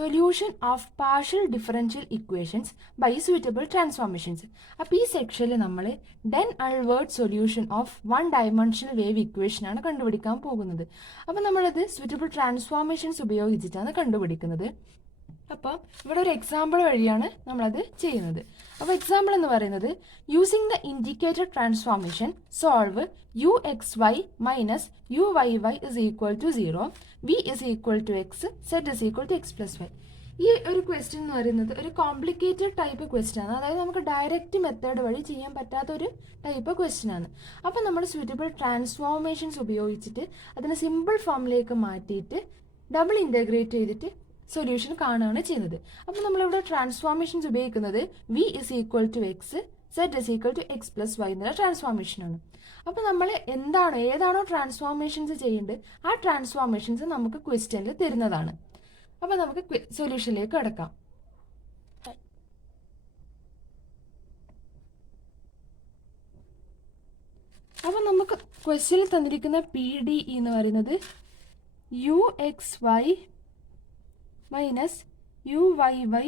Solution of partial differential equations by suitable transformations. അപ്പോൾ ഈ സെക്ഷനിൽ നമ്മൾ D'Alembert solution of one dimensional wave ഇക്വേഷനാണ് കണ്ടുപിടിക്കാൻ പോകുന്നത്. അപ്പോൾ നമ്മളത് സ്യൂറ്റബിൾ ട്രാൻസ്ഫോർമേഷൻസ് ഉപയോഗിച്ചിട്ടാണ് കണ്ടുപിടിക്കുന്നത്. അപ്പോൾ ഇവിടെ ഒരു എക്സാമ്പിൾ വഴിയാണ് നമ്മളത് ചെയ്യുന്നത്. അപ്പോൾ എക്സാമ്പിൾ എന്ന് പറയുന്നത് using the indicated transformation solve u x y minus u y y is equal to 0, v is equal to x, z is equal to x plus y. ഈ ഒരു ക്വസ്റ്റ്യൻ എന്ന് പറയുന്നത് ഒരു കോംപ്ലിക്കേറ്റഡ് ടൈപ്പ് ക്വസ്റ്റ്യൻ ആണ്. അതായത് നമുക്ക് direct method വഴി ചെയ്യാൻ പറ്റാത്ത ഒരു ടൈപ്പ് ക്വസ്റ്റ്യൻ ആണ്. അപ്പോൾ നമ്മൾ സ്യൂറ്റബിൾ ട്രാൻസ്ഫോർമേഷൻസ് ഉപയോഗിച്ചിട്ട് അതിനെ സിമ്പിൾ ഫോമിലേക്ക് മാറ്റിയിട്ട് ഡബിൾ ഇൻ്റഗ്രേറ്റ് ചെയ്തിട്ട് സൊല്യൂഷൻ കാണുകയാണ് ചെയ്യുന്നത്. അപ്പോൾ നമ്മളിവിടെ ട്രാൻസ്ഫോർമേഷൻസ് ഉപയോഗിക്കുന്നത് v is equal to x, z is equal to x plus y എന്നുള്ള ട്രാൻസ്ഫോർമേഷനാണ്. അപ്പോൾ നമ്മൾ ഏതാണോ ട്രാൻസ്ഫോർമേഷൻസ് ചെയ്യേണ്ടത് ആ ട്രാൻസ്ഫോർമേഷൻസ് നമുക്ക് ക്വസ്റ്റ്യനിൽ തരുന്നതാണ്. അപ്പോൾ നമുക്ക് സൊല്യൂഷനിലേക്ക് കടക്കാം. അപ്പോൾ നമുക്ക് ക്വസ്റ്റ്യനിൽ തന്നിരിക്കുന്ന പി ഡി എന്ന് പറയുന്നത് u x y minus u y y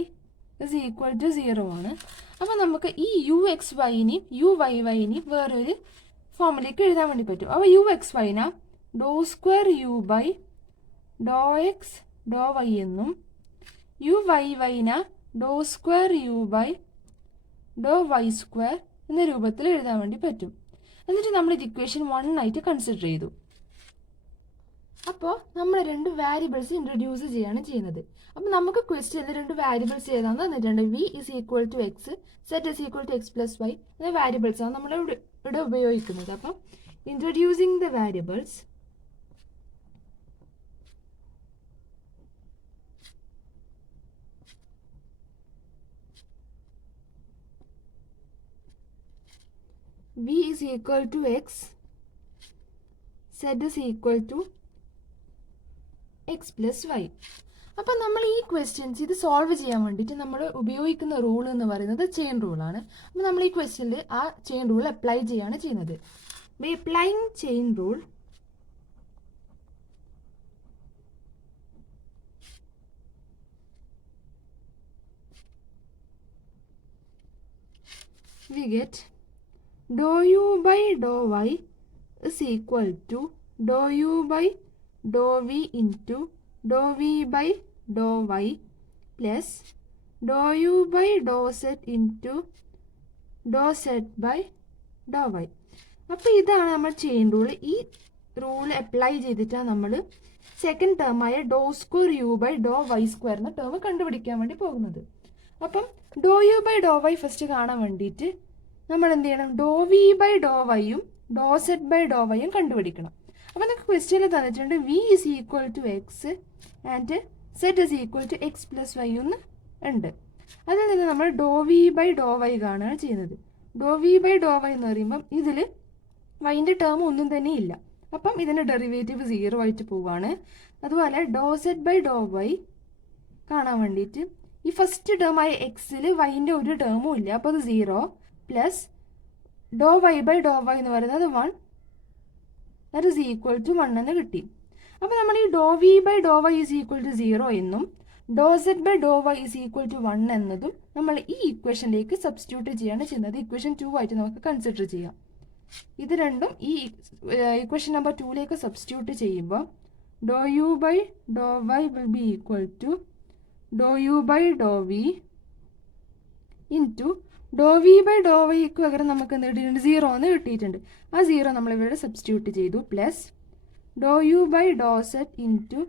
is equal to 0 ആണ്. അപ്പോൾ നമുക്ക് ഈ യു എക്സ് വൈനെയും യു വൈ വൈനെയും വേറൊരു ഫോമിലേക്ക് എഴുതാൻ വേണ്ടി പറ്റും. അപ്പോൾ യു എക്സ് വൈന do square u by Dr x Dr y എന്നും യു വൈ വൈന do square u by Dr y square എന്ന രൂപത്തിൽ എഴുതാൻ വേണ്ടി പറ്റും. എന്നിട്ട് നമ്മൾ ഇത് ഇക്വേഷൻ 1 ആയിട്ട് കൺസിഡർ ചെയ്തു. അപ്പോൾ നമ്മൾ രണ്ട് വാരിയബിൾസ് ഇൻട്രൊഡ്യൂസ് ചെയ്യാണ് ചെയ്യുന്നത്. അപ്പോൾ നമുക്ക് ക്വസ്റ്റ്യനിൽ രണ്ട് വാരിയബിൾസ് ഏതാണെന്ന് തന്നിട്ടുണ്ട്. V is equal to x, z is equal to x plus y എന്ന വാരിയബിൾസ് ആണ് നമ്മൾ ഇവിടെ ഉപയോഗിക്കുന്നത്. അപ്പം introducing the variables v is equal to x, z is equal to x plus y. അപ്പം നമ്മൾ ഈ ക്വസ്റ്റ്യൻസ് ഇത് സോൾവ് ചെയ്യാൻ വേണ്ടിയിട്ട് നമ്മൾ ഉപയോഗിക്കുന്ന റൂൾ എന്ന് പറയുന്നത് ചെയിൻ റൂളാണ്. അപ്പോൾ നമ്മൾ ഈ ക്വസ്റ്റ്യനിൽ ആ ചെയിൻ റൂൾ അപ്ലൈ ചെയ്യാണ് ചെയ്യുന്നത്. By applying chain rule we get dou u by dou y is equal to dou u by dou v into dou v by dou y plus dou u by dou z into dou z by dou y. അപ്പോൾ ഇതാണ് നമ്മൾ chain rule. ഈ rule apply ചെയ്തിട്ടാണ് നമ്മൾ second ടേമായ do square u by Dr y square എന്ന term കണ്ടുപിടിക്കാൻ വേണ്ടി പോകുന്നത്. അപ്പം do u by Dr y first കാണാൻ വേണ്ടിയിട്ട് നമ്മൾ എന്ത് ചെയ്യണം? ഡോ വി ബൈ ഡോ വൈയും ഡോ സെറ്റ് ബൈ ഡോ വൈയും കണ്ടുപിടിക്കണം. അപ്പോൾ നമുക്ക് ക്വസ്റ്റ്യനിൽ തന്നിട്ടുണ്ട് v is equal to x and z is equal to x plus y ഒന്ന് ഉണ്ട്. അതിൽ നിന്ന് നമ്മൾ doe v by Dr y കാണുകയാണ് ചെയ്യുന്നത്. Doh v by Dr y എന്ന് പറയുമ്പം ഇതിൽ വൈൻ്റെ ടേം ഒന്നും തന്നെ ഇല്ല. അപ്പം ഇതിൻ്റെ ഡെറിവേറ്റീവ് 0 ആയിട്ട് പോവുകയാണ്. അതുപോലെ ഡോ സെറ്റ് ബൈ ഡോ വൈ കാണാൻ വേണ്ടിയിട്ട് ഈ ഫസ്റ്റ് ടേമായ എക്സിൽ വൈൻ്റെ ഒരു ടേമും ഇല്ല. അപ്പോൾ അത് 0 plus Dr y by Dr y എന്ന് പറയുന്നത് 1, ദാറ്റ് ഈസ് ഈക്വൽ ടു 1 എന്ന് കിട്ടി. അപ്പോൾ നമ്മൾ ഈ do v by Dr y is equal to 0 എന്നും do z by Dr y is equal to 1 എന്നതും നമ്മൾ ഈ ഇക്വേഷനിലേക്ക് സബ്സ്റ്റിറ്റ്യൂട്ട് ചെയ്യാണ് ചെയ്യുന്നത്. ഇക്വേഷൻ 2 ആയിട്ട് നമുക്ക് കൺസിഡർ ചെയ്യാം. ഇത് രണ്ടും ഈ ഇക്വേഷൻ നമ്പർ 2ലേക്ക് സബ്സ്റ്റിറ്റ്യൂട്ട് ചെയ്യുമ്പോൾ do u by Dr y will be equal to Dr u by Dr v into Dr v by ഡോ വൈക്ക് പകരം നമുക്ക് എന്ത് കിട്ടിയിട്ടുണ്ട്? 0 എന്ന് കിട്ടിയിട്ടുണ്ട്. ആ 0 നമ്മളിവിടെ സബ്സ്റ്റിറ്റ്യൂട്ട് ചെയ്തു. Plus Dr u by Dr z into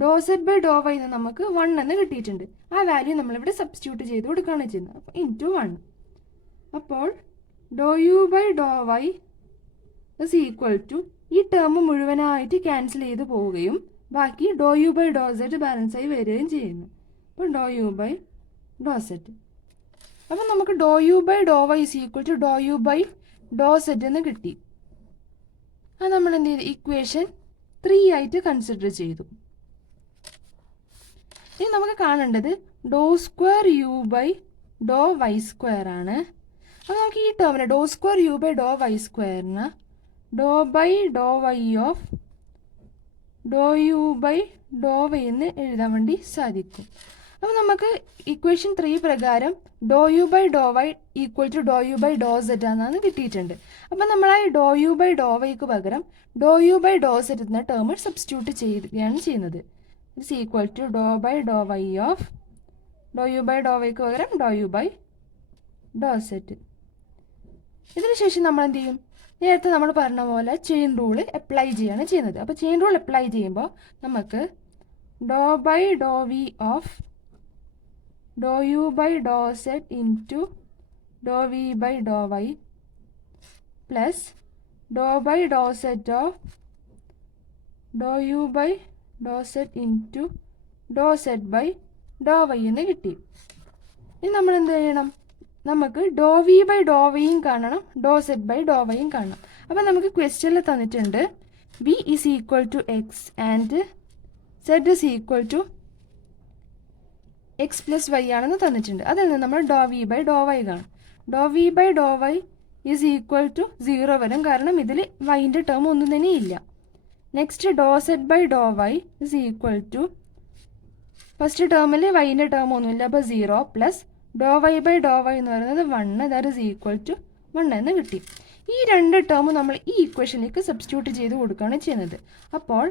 Dr z by Dr y എന്ന് നമുക്ക് 1 എന്ന് കിട്ടിയിട്ടുണ്ട്. ആ വാല്യൂ നമ്മളിവിടെ സബ്സ്റ്റിറ്റ്യൂട്ട് ചെയ്ത് കൊടുക്കുകയാണ് ചെയ്യുന്നത്. അപ്പോൾ ഇൻറ്റു 1. അപ്പോൾ doe u by Dr y is equal to ഈ ടേം മുഴുവനായിട്ട് ക്യാൻസൽ ചെയ്ത് പോവുകയും ബാക്കി doe u by Dr z balance ആയി വരികയും ചെയ്യുന്നു. അപ്പോൾ doe u by Dr z. അപ്പം നമുക്ക് doe u by Dr y is equal to Dr u by Dr z എന്ന് കിട്ടി. അത് നമ്മൾ എന്ത് ചെയ്തു? ഇക്വേഷൻ 3 ആയിട്ട് കൺസിഡർ ചെയ്തു. ഇനി നമുക്ക് കാണേണ്ടത് doe square u by Dr y square ആണ്. അപ്പോൾ നമുക്ക് ഈ ടേമിന് doe square u by Dr y സ്ക്വയറിന് doe by Dr y of Dr u by Dr y എന്ന് എഴുതാൻ വേണ്ടി സാധിക്കും. അപ്പോൾ നമുക്ക് ഇക്വേഷൻ 3 പ്രകാരം doe u by Dr y equal to Dr u by Dr z എന്നാണ് കിട്ടിയിട്ടുണ്ട്. അപ്പോൾ നമ്മൾ ആ ഡോ യു ബൈ ഡോ വൈക്ക് പകരം doe u by Dr z എന്ന ടേം സബ്സ്റ്റിറ്റ്യൂട്ട് ചെയ്യുകയാണ് ചെയ്യുന്നത്. It's equal to Dr by Dr y of Dr u by ഡോ വൈക്ക് പകരം doe u by Dr z. ഇതിനുശേഷം നമ്മൾ എന്ത് ചെയ്യും? നേരത്തെ നമ്മൾ പറഞ്ഞ പോലെ ചെയിൻ റൂൾ അപ്ലൈ ചെയ്യുകയാണ് ചെയ്യുന്നത്. അപ്പോൾ ചെയിൻ റൂൾ അപ്ലൈ ചെയ്യുമ്പോൾ നമുക്ക് doe by Dr v of Dr u by Dr z into Dr v by Dr y plus Dr by Dr z of Dr u by Dr z into Dr z by Dr y എന്ന് കിട്ടി. ഇനി നമ്മൾ എന്ത് ചെയ്യണം? നമുക്ക് doe v by do വൈയും കാണണം, ഡോ z by do വൈയും കാണണം. അപ്പോൾ നമുക്ക് ക്വസ്റ്റ്യനിൽ തന്നിട്ടുണ്ട് v is equal to x and z is equal to x plus y ആണെന്ന് തന്നിട്ടുണ്ട്. അതിൽ നിന്ന് നമ്മൾ doe v by Dr y കാണും. Doe v by Dr y is equal to 0 വരും, കാരണം ഇതിൽ വൈൻ്റെ ടേം ഒന്നും തന്നെ ഇല്ല. Next doe z by Dr y is equal to first ടേമിൽ വൈൻ്റെ ടേം ഒന്നുമില്ല, അപ്പോൾ 0 plus Dr y by Dr y എന്ന് പറയുന്നത് 1, ദാറ്റ് ഇസ് ഈക്വൽ ടു 1 എന്ന് കിട്ടി. ഈ രണ്ട് ടേമും നമ്മൾ ഈ ഇക്വേഷനിലേക്ക് സബ്സ്റ്റിറ്റ്യൂട്ട് ചെയ്ത് കൊടുക്കുകയാണ് ചെയ്യുന്നത്. അപ്പോൾ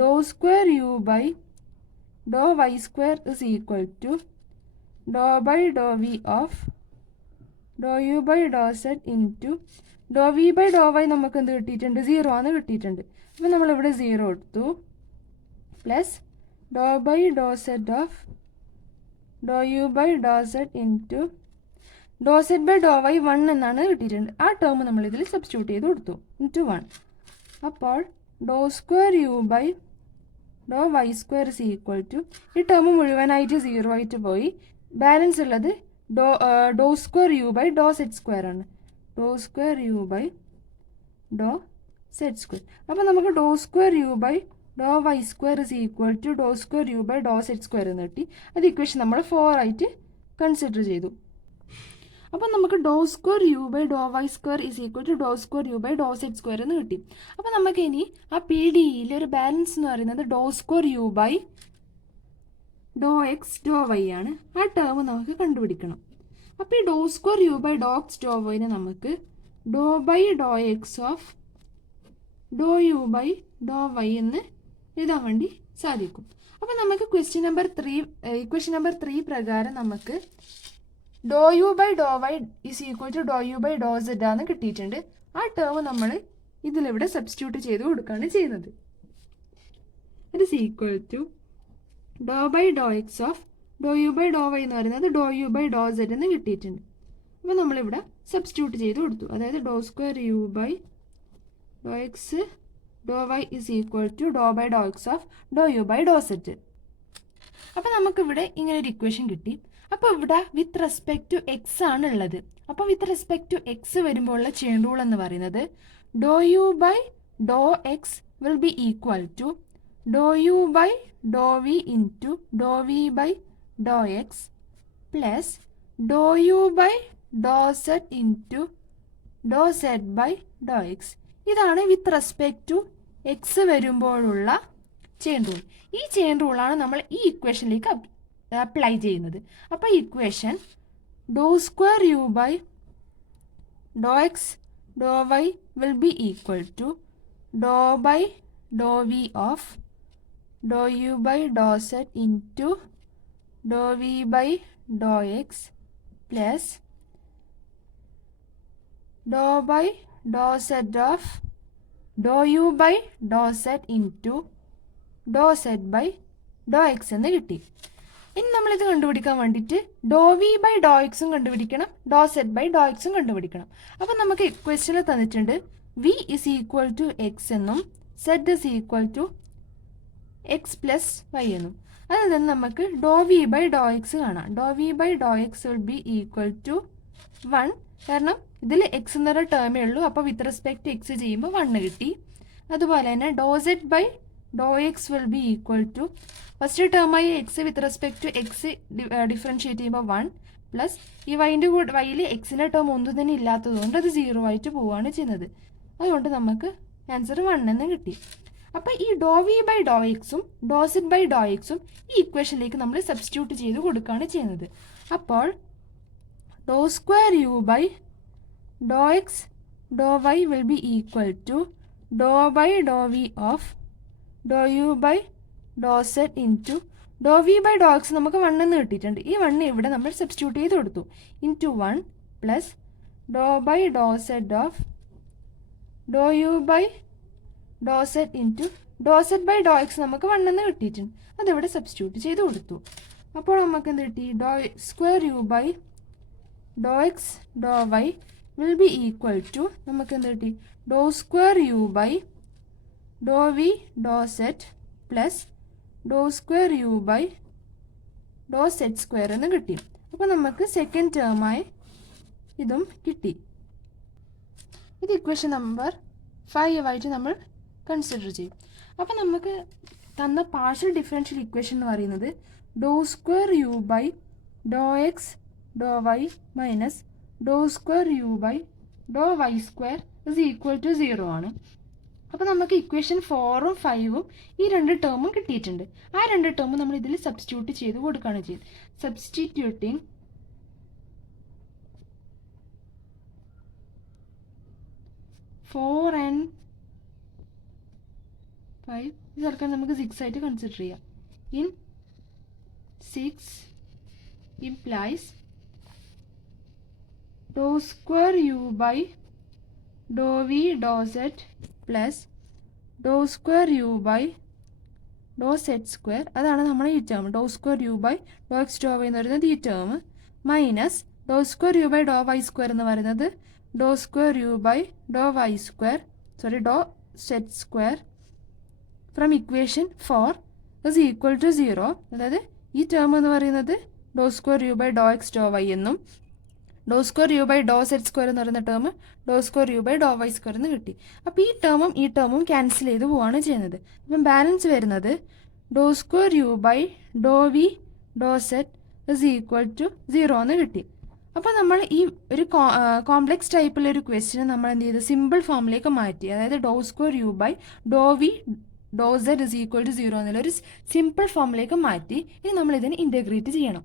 doe square u by Dr y square is equal to Dr by Dr v of Dr u by Dr z into Dr v by Dr y നമുക്ക് എന്ത് കിട്ടിയിട്ടുണ്ട്? 0 ആണ് കിട്ടിയിട്ടുണ്ട്. അപ്പോൾ നമ്മളിവിടെ 0 എടുത്തു plus Dr by Dr z of Dr u by Dr z into Dr z by Dr y 1 എന്നാണ് കിട്ടിയിട്ടുണ്ട്. ആ ടേം നമ്മൾ ഇതിൽ സബ്സ്റ്റിറ്റ്യൂട്ട് ചെയ്ത് കൊടുത്തു ഇൻറ്റു 1. അപ്പോൾ doe square u by Dr y square is equal to ഈ ടേം മുഴുവനായിട്ട് 0 ആയിട്ട് പോയി. ബാലൻസ് ഉള്ളത് doe square u by Dr z square ആണ്. Doe square u by Dr z square. അപ്പോൾ നമുക്ക് doe square u by Dr y square is equal to doe square u by Dr z square എന്ന് കിട്ടി. അത് equation നമ്മൾ 4 ആയിട്ട് consider ചെയ്തു. അപ്പോൾ നമുക്ക് doe square u by Dr y square is equal to doe square u by Dr z square എന്ന് കിട്ടി. അപ്പോൾ നമുക്ക് ഇനി ആ പി ഡി ഇയിൽ ഒരു ബാലൻസ് എന്ന് പറയുന്നത് doe square u by Dr x Dr y ആണ്. ആ ടേം നമുക്ക് കണ്ടുപിടിക്കണം. അപ്പോൾ ഈ doe square u by Dr x doe വൈനെ നമുക്ക് doe by Dr x of Dr u by Dr y എന്ന് എഴുതാൻ വേണ്ടി സാധിക്കും. അപ്പോൾ നമുക്ക് ഇക്വേഷൻ നമ്പർ 3 പ്രകാരം നമുക്ക് doe u by Dr y is equal to Dr u by doe z ആണ് കിട്ടിയിട്ടുണ്ട്. ആ ടേം നമ്മൾ ഇതിലിവിടെ സബ്സ്റ്റിറ്റ്യൂട്ട് ചെയ്ത് കൊടുക്കുകയാണ് ചെയ്യുന്നത്. It is equal to Dr by Dr x of Dr u by Dr y എന്ന് പറയുന്നത് doe u by doe z എന്ന് കിട്ടിയിട്ടുണ്ട്. അപ്പോൾ നമ്മളിവിടെ സബ്സ്റ്റിറ്റ്യൂട്ട് ചെയ്ത് കൊടുത്തു. അതായത് doe square u by Dr x Dr y is equal to Dr by Dr x of Dr u by Dr z. അപ്പോൾ നമുക്കിവിടെ ഇങ്ങനെ ഒരു ഇക്വേഷൻ കിട്ടി. അപ്പോൾ ഇവിടെ വിത്ത് റെസ്പെക്ട് ടു എക്സ് ആണ് ഉള്ളത്. അപ്പോൾ വിത്ത് റെസ്പെക്ട് ടു എക്സ് വരുമ്പോഴുള്ള ചെയിൻ റൂൾ എന്ന് പറയുന്നത് doe u by Dr x will be equal to Dr u by Dr v into Dr v by Dr x plus Dr u by Dr z into Dr z by Dr x. ഇതാണ് with respect to x വരുമ്പോഴുള്ള chain rule. ഈ chain റൂളാണ് നമ്മൾ ഈ ഇക്വേഷനിലേക്ക് apply ചെയ്യുന്നത്. അപ്പോൾ equation doe square u by Dr x Dr y will be equal to Dr by Dr v of Dr u by Dr z into Dr v by Dr x plus Dr by Dr z of Dr u by Dr z into Dr z by Dr x എന്ന് കിട്ടി. ഇനി നമ്മളിത് കണ്ടുപിടിക്കാൻ വേണ്ടിയിട്ട് ഡോ v by ഡോ എക്സും കണ്ടുപിടിക്കണം, ഡോ z by ഡോ എക്സും കണ്ടുപിടിക്കണം. അപ്പം നമുക്ക് ഇക്വേഷനിൽ തന്നിട്ടുണ്ട് v is equal to x എന്നും z is equal to x plus y എന്നും. അതിൽ നിന്ന് നമുക്ക് doe v by Dr x കാണാം. Doe v by Dr x will be equal to 1, കാരണം ഇതിൽ എക്സ് എന്നൊരു ടേമേ ഉള്ളൂ. അപ്പോൾ വിത്ത് റെസ്പെക്ട് ടു എക്സ് ചെയ്യുമ്പോൾ 1 കിട്ടി. അതുപോലെ തന്നെ doe z by Dr x will be equal to first ടേമായി x with respect to x differentiate ചെയ്യുമ്പോൾ 1 പ്ലസ് ഈ വൈൻ്റെ കൂടെ വൈയിൽ എക്സിൻ്റെ ടേം ഒന്നും തന്നെ ഇല്ലാത്തതുകൊണ്ട് അത് 0 ആയിട്ട് പോവുകയാണ് ചെയ്യുന്നത്. അതുകൊണ്ട് നമുക്ക് ആൻസർ 1 എന്ന് കിട്ടി. അപ്പോൾ ഈ ഡോ വി ബൈ ഡോ എക്സും ഡോ സെറ്റ് ബൈ ഡോ എക്സും ഈ ഇക്വേഷനിലേക്ക് നമ്മൾ സബ്സ്റ്റിറ്റ്യൂട്ട് ചെയ്ത് കൊടുക്കുകയാണ് ചെയ്യുന്നത്. അപ്പോൾ doe square u by Dr x Dr y will be equal to Dr by Dr v of Dr u by Dr z into Dr v by Dr x നമുക്ക് 1 എന്ന് കിട്ടിയിട്ടുണ്ട്. ഈ 1 ഇവിടെ നമ്മൾ സബ്സ്റ്റിറ്റ്യൂട്ട് ചെയ്ത് കൊടുത്തു. Into 1 plus Dr by Dr z of Dr u by Dr z into Dr z by Dr x നമുക്ക് 1 എന്ന് കിട്ടിയിട്ടുണ്ട്. അതിവിടെ സബ്സ്റ്റിറ്റ്യൂട്ട് ചെയ്ത് കൊടുത്തു. അപ്പോൾ നമുക്ക് എന്ത് കിട്ടി? Doe square u by Dr x Dr y will be equal to നമുക്ക് എന്ത് കിട്ടി? Doe square u by Dr v doe z plus doe square u by Dr z square എന്ന് കിട്ടി. അപ്പോൾ നമുക്ക് സെക്കൻഡ് ടേമായി ഇതും കിട്ടി. ഇത് ഇക്വേഷൻ നമ്പർ 5 ആയിട്ട് നമ്മൾ കൺസിഡർ ചെയ്യും. അപ്പോൾ നമുക്ക് തന്ന പാർഷ്യൽ ഡിഫറൻഷ്യൽ ഇക്വേഷൻ എന്ന് പറയുന്നത് doe square u by Dr x Dr y minus doe square u by Dr y square is equal to 0 ആണ്. അപ്പോൾ നമുക്ക് ഇക്വേഷൻ 4ഉം 5ഉം ഈ 2 ടേമും കിട്ടിയിട്ടുണ്ട്. ആ 2 ടേമും നമ്മൾ ഇതിൽ സബ്സ്റ്റിറ്റ്യൂട്ട് ചെയ്ത് കൊടുക്കുകയാണ് ചെയ്യുന്നത്. സബ്സ്റ്റിറ്റ്യൂട്ടിങ് 4 and 5 ഇതൊക്കെ നമുക്ക് 6 ആയിട്ട് കൺസിഡർ ചെയ്യാം. In 6 implies doe square u by Dr v doe z plus doe square u by Dr z square, അതാണ് നമ്മുടെ ഈ term. Doe square u by Dr x Dr y എന്ന് പറയുന്നത് ഈ term minus doe square u by Dr y square എന്ന് പറയുന്നത് doe square u by Dr y square doe z square from equation 4 is equal to 0. അതായത് ഈ term എന്ന് പറയുന്നത് doe square u by Dr x Dr y എന്നും doe square u by Dr z square എന്ന് പറയുന്ന term doe square u by Dr y square എന്ന് കിട്ടി. അപ്പോൾ ഈ ടേമും ക്യാൻസൽ ചെയ്ത് പോവുകയാണ് ചെയ്യുന്നത്. അപ്പം ബാലൻസ് വരുന്നത് doe square u by Dr v doe z is equal to 0 എന്ന് കിട്ടി. അപ്പോൾ നമ്മൾ ഈ ഒരു കോംപ്ലക്സ് ടൈപ്പിലുള്ള ഒരു ക്വസ്റ്റിനെ നമ്മൾ എന്ത് ചെയ്തു? സിമ്പിൾ ഫോമിലേക്ക് മാറ്റി. അതായത് doe square u by Dr v doe z is equal to 0 എന്നുള്ള ഒരു സിമ്പിൾ ഫോമിലേക്ക് മാറ്റി ഇനി നമ്മൾ ഇതിനെ ഇൻ്റഗ്രേറ്റ് ചെയ്യണം.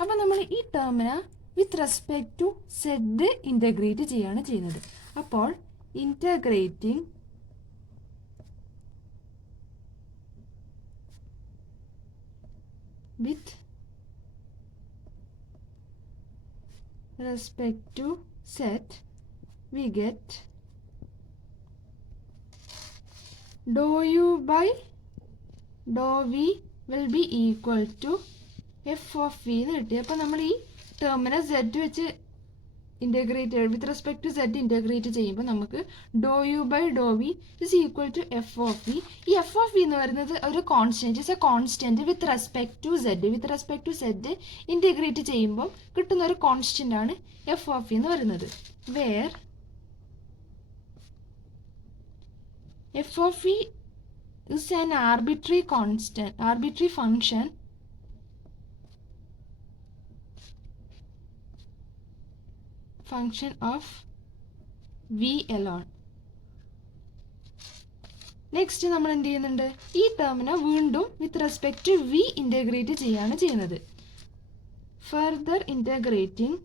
അപ്പോൾ നമ്മൾ ഈ ടേമിനെ with respect to z integrate ചെയ്യുകയാണ് ചെയ്യുന്നത്. അപ്പോൾ integrating with respect to set we get dou u by dou v will be equal to f of v എന്ന് കിട്ടി. അപ്പോൾ നമ്മൾ ഈ ടേമിനെ z വെച്ച് integrate with respect to z integrate ചെയ്യുമ്പോൾ നമുക്ക് doe u by Dr v is equal to f of v. ഈ എഫ് ഓഫ് വി എന്ന് പറയുന്നത് ഒരു constant, is a constant with respect to z integrate ചെയ്യുമ്പോൾ കിട്ടുന്ന ഒരു കോൺസ്റ്റൻ്റ് ആണ് എഫ് ഓഫ് വി എന്ന് പറയുന്നത്. Where f of v is an arbitrary function of v alone. Next നമ്മൾ എന്ത് ചെയ്യുന്നുണ്ട്? ഈ ടേമിനെ വീണ്ടും with respect to v integrate ചെയ്യാണ് ചെയ്യുന്നത്. Further integrating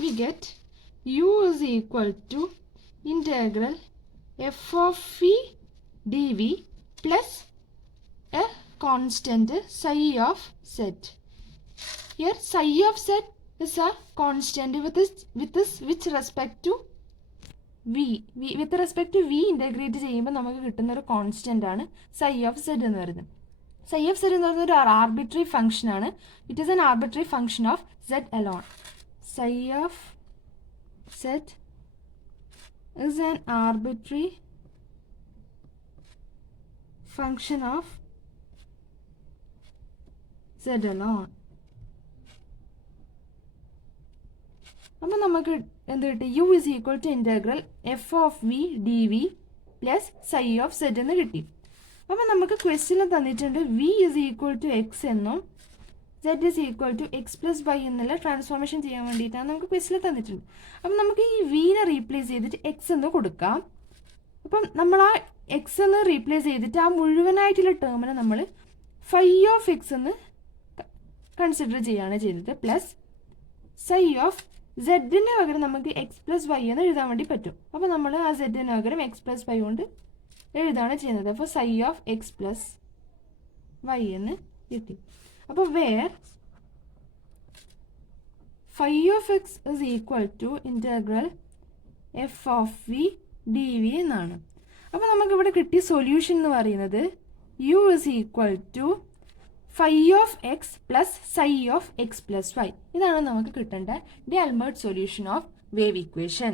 we get u is equal to integral f of v dv plus a constant psi of z. Here psi of z is a constant with respect to v. With respect to v integrate ചെയ്യുമ്പോൾ നമുക്ക് കിട്ടുന്ന ഒരു constant ആണ് psi of z എന്ന് പറയുന്നത്. psi of z എന്ന് പറയുന്നത് ഒരു ആർബിട്രറി ഫംഗ്ഷൻ ആണ്. It is an arbitrary function of z alone. psi of z is an arbitrary function of z alone. അപ്പോൾ നമുക്ക് എന്ത് കിട്ടി? u is equal to integral f of v dv plus psi of z എന്ന് കിട്ടി. അപ്പം നമുക്ക് ക്വസ്റ്റ്യനിൽ തന്നിട്ടുണ്ട് v is equal to x എന്നും z is equal to x plus y എന്നുള്ള ട്രാൻസ്ഫോർമേഷൻ ചെയ്യാൻ വേണ്ടിയിട്ടാണ് നമുക്ക് ക്വസ്റ്റ്യനിൽ തന്നിട്ടുണ്ട്. അപ്പം നമുക്ക് ഈ വിനെ റീപ്ലേസ് ചെയ്തിട്ട് എക്സ് എന്ന് കൊടുക്കാം. അപ്പം നമ്മൾ ആ എക്സ് എന്ന് റീപ്ലേസ് ചെയ്തിട്ട് ആ മുഴുവനായിട്ടുള്ള ടേമിനെ നമ്മൾ ഫൈ ഓഫ് എക്സ് എന്ന് കൺസിഡർ ചെയ്യുകയാണ് ചെയ്തത്. പ്ലസ് സൈ ഓഫ് സെഡിന് പകരം നമുക്ക് എക്സ് പ്ലസ് വൈ എന്ന് എഴുതാൻ വേണ്ടി പറ്റും. അപ്പോൾ നമ്മൾ ആ സെഡിന് പകരം എക്സ് പ്ലസ് വൈ കൊണ്ട് എഴുതാണ് ചെയ്യുന്നത്. അപ്പോൾ psi of x plus y എന്ന് കിട്ടി. അപ്പോൾ where phi of x is equal to integral f of v d v എന്നാണ്. അപ്പോൾ നമുക്കിവിടെ കിട്ടിയ സൊല്യൂഷൻ എന്ന് പറയുന്നത് u is equal to phi of x plus psi of x plus y. ഇതാണ് നമുക്ക് കിട്ടേണ്ട d'Alembert solution of wave equation.